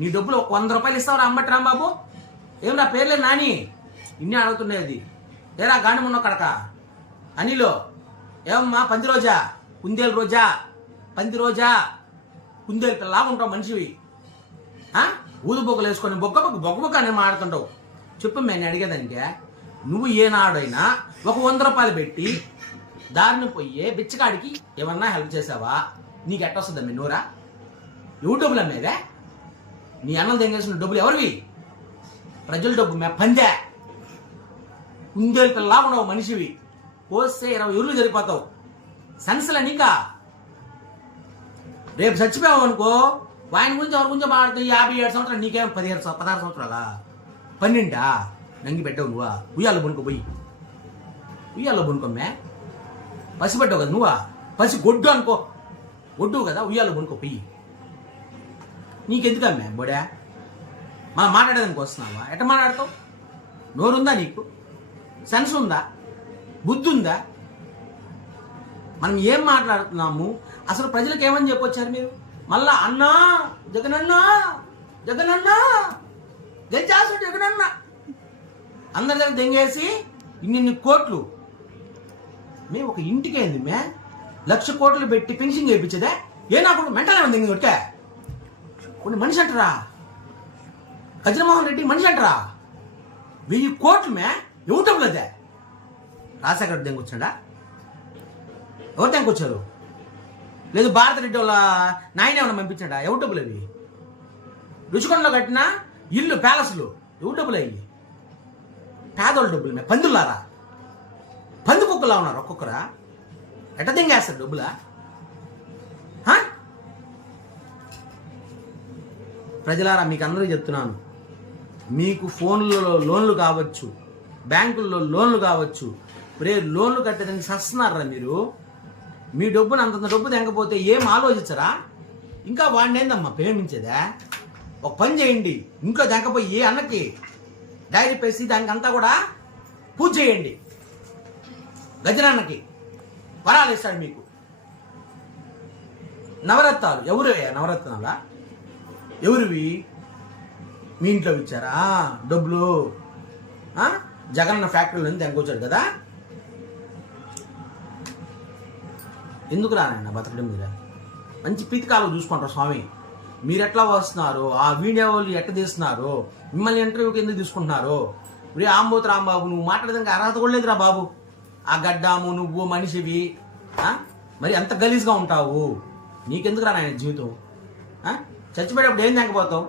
నీ డబ్బులు ఒక 100 రూపాయలు ఇస్తావురా అంబటి రాంబాబు? ఏమరా పేర్లే నాని ఇన్ని అడుగుతుండేది. ఏరా గాండిమున్న కడక అనిలో ఏమమ్మా పంది రోజా కుందేలు రోజా పంది రోజా కుందేలు పిల్లలాగా ఉంటావు మనిషివి. ఊదు బొగ్గలు వేసుకొని బొగ్గ అని మాడుతుంటావు. చెప్పు నేను అడిగేదానికే, నువ్వు ఏనాడైనా ఒక 100 రూపాయలు పెట్టి దారిని పోయే బిచ్చగాడికి ఏమన్నా హెల్ప్ చేసావా? నీకు ఎట్టొస్తుందా నూరా? ఎవరు డబ్బులు అమ్మేదే? నీ అన్నం తెంగేసిన డబ్బులు ఎవరివి? ప్రజల డబ్బు పందే. కుందేలు పిల్లలాగా ఉన్నావు మనిషివి. పోస్తే 20 ఊర్లు జరిగిపోతావు. సెన్స్లా నీకా? రేపు చచ్చిపోయావు అనుకో, ఆయన గురించి ఎవరి గురించి మాట్లాడుతూ 57 సంవత్సరాలు, నీకేం 16 సంవత్సరాలా? 12 నంగి పెట్టావు నువ్వా? ఉయ్యాలో బునుకోపోయి ఉయ్యాలో బునుకోమ్మే. పసి పెట్టావు కదా నువ్వా? పసి గొడ్డు అనుకో, గొడ్డు కదా, ఉయ్యాలో బునుకోపోయి. నీకెందుకమ్మే బొడా? మనం మాట్లాడేదానికి వస్తున్నావా? ఎట్ట మాట్లాడతావు? నోరుందా నీకు? సెన్స్ ఉందా? బుద్ధి ఉందా? మనం ఏం మాట్లాడుతున్నాము? అసలు ప్రజలకు ఏమని చెప్పొచ్చారు మీరు? మళ్ళా అన్నా జగనన్నా జగనన్నా గెలిచాసు జగనన్న అందరి దగ్గర దెంగేసి ఇన్ని కోట్లు. మేము ఒక ఇంటికి అయింది 1,00,000 కోట్లు పెట్టి పెన్షన్ చేయించదే? ఏ నాకు మెంటల్ ఏమైంది దెంగి కొట్టే? కొన్ని మనిషి అంటారా? గజమోహన్ రెడ్డి మనిషి అంటారా? 1000 కోట్లు ఎవరు డబ్బులు అదే? రాజశేఖర రెడ్డి దెంగొచ్చాడా? ఎవరు దెంగొచ్చారు? లేదు భారత రెడ్డి వాళ్ళ నాయన ఏమన్నా పంపించాడా? ఎవరు డబ్బులు అవి? రుచికొండలో కట్టిన ఇల్లు ప్యాలెస్లు ఎవరు డబ్బులు అవి? పేదోళ్ళ డబ్బులు పందులారా? పంది కుక్కలా ఉన్నారు ఒక్కొక్కరా. ఎట్ట దెంగేస్తారు డబ్బులా? ప్రజలారా మీకు అందరూ చెప్తున్నాను, మీకు ఫోన్లలో లోన్లు కావచ్చు, బ్యాంకుల్లో లోన్లు కావచ్చు, లోన్లు కట్టేదానికి సస్తున్నారా మీరు? మీ డబ్బును అంతంత డబ్బు తెంకపోతే ఏం ఆలోచించరా? ఇంకా వాడిని ఏందమ్మా ప్రేమించేదా? ఒక పని చేయండి, ఇంట్లో తెంకపోయి ఏ అన్నకి డైరీ పేసి దానికి అంతా కూడా పూజ చేయండి. గజనన్నకి వరాలు ఇస్తాడు మీకు. నవరత్నాలు ఎవరు? నవరత్నాలా ఎవరివి? మీ ఇంట్లో ఇచ్చారా డబ్బులు? జగనన్న ఫ్యాక్టరీలో నుంచి తెంకొచ్చాడు కదా. ఎందుకు రానన్న బతకడం మీద? మంచి పీతికాలు చూసుకుంటారు స్వామి. మీరు ఎట్లా వస్తున్నారు, ఆ వీడియో వాళ్ళు ఎట్లా తీస్తున్నారు, మిమ్మల్ని ఇంటర్వ్యూకి ఎందుకు తీసుకుంటున్నారు? ఇప్పుడు ఆంబోతు రాంబాబు నువ్వు మాట్లాడదానికి అర్హత కూడా లేదురా బాబు. ఆ గడ్డాము నువ్వు మనిషివి, మరి అంత గలీజ్గా ఉంటావు. నీకెందుకు రా నాయన జీవితం? చచ్చిపోయేటప్పుడు ఏం తెంకపోతావు?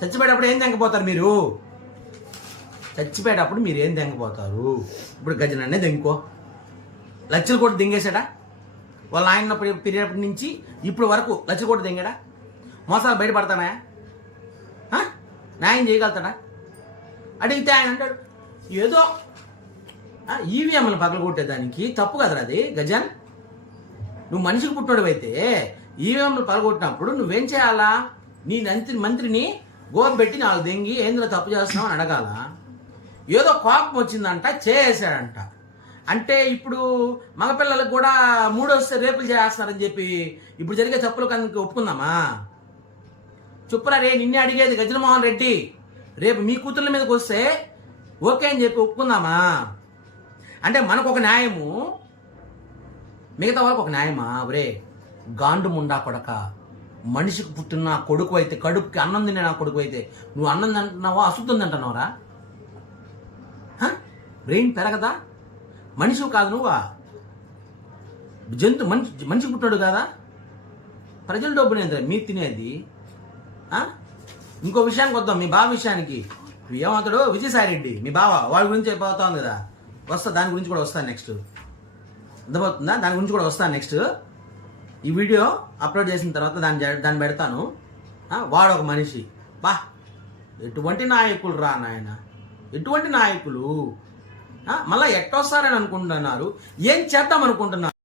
చచ్చిపోయేటప్పుడు ఏం తెంకపోతారు మీరు? చచ్చిపోయేటప్పుడు మీరు ఏం తెంకపోతారు? ఇప్పుడు గజనన్నే దెంకో. 1,00,000 కోట్లు దెంగేశాడా? వాళ్ళ ఆయన పీరియడ్ నుంచి ఇప్పుడు వరకు 1,00,000 కోట్లు దెంగాడా? మోసాలు బయటపడతానా? న్యాయం చేయగలుగుతాడా? అడిగితే ఆయన అంటాడు ఏదో ఈవీఎంలు పగల కొట్టేదానికి తప్పు కదరా అది. గజన్, నువ్వు మనిషికి పుట్టినోడు అయితే ఈవీఎంలు పగలగొట్టినప్పుడు నువ్వేం చేయాలా? నీ మంత్రిని గోపెట్టి నాకు దెంగి ఏంద్ర తప్పు చేస్తున్నావు అని అడగాల. ఏదో కోపం వచ్చిందంట, చేసాడంట. అంటే ఇప్పుడు మగపిల్లలకు కూడా 3 వస్తే రేపులు చేస్తున్నారని చెప్పి ఇప్పుడు జరిగే తప్పులు కనుక ఒప్పుకుందామా? చెప్పురా రే, నిన్నే అడిగేది గజనమోహన్ రెడ్డి. రేపు మీ కూతుర్ల మీదకి వస్తే ఓకే అని చెప్పి ఒప్పుకుందామా? అంటే మనకు ఒక న్యాయము, మిగతా వాళ్ళకి ఒక న్యాయమా? ఒరే గాండు ముండా కొడక, మనిషికి పుట్టిన కొడుకు అయితే, కడుపుకి అన్నం తినే నా కొడుకు అయితే నువ్వు అన్నం తింటున్నావా అశుద్ధం తింటున్నావురా? బ్రెయిన్ పెరగదా? మనిషివి కాదు నువ్వా? మనిషి పుట్టాడు కదా. ప్రజల డబ్బునే మీరు తినేది. ఇంకో విషయానికి వద్దాం, మీ బావ విషయానికి. ఏమవుతాడు విజయసాయి రెడ్డి మీ బావ, వాడి గురించి అయిపోతాం కదా. దాని గురించి కూడా వస్తాను నెక్స్ట్. అర్థమవుతుందా? దాని గురించి కూడా వస్తాను నెక్స్ట్. ఈ వీడియో అప్లోడ్ చేసిన తర్వాత దాన్ని పెడతాను. వాడు ఒక మనిషి. ఎటువంటి నాయకులు రా నాయన, ఎటువంటి నాయకులు. మళ్ళీ ఎట్టొస్తారని అనుకుంటున్నారు, ఏం చేద్దాం అనుకుంటున్నారు?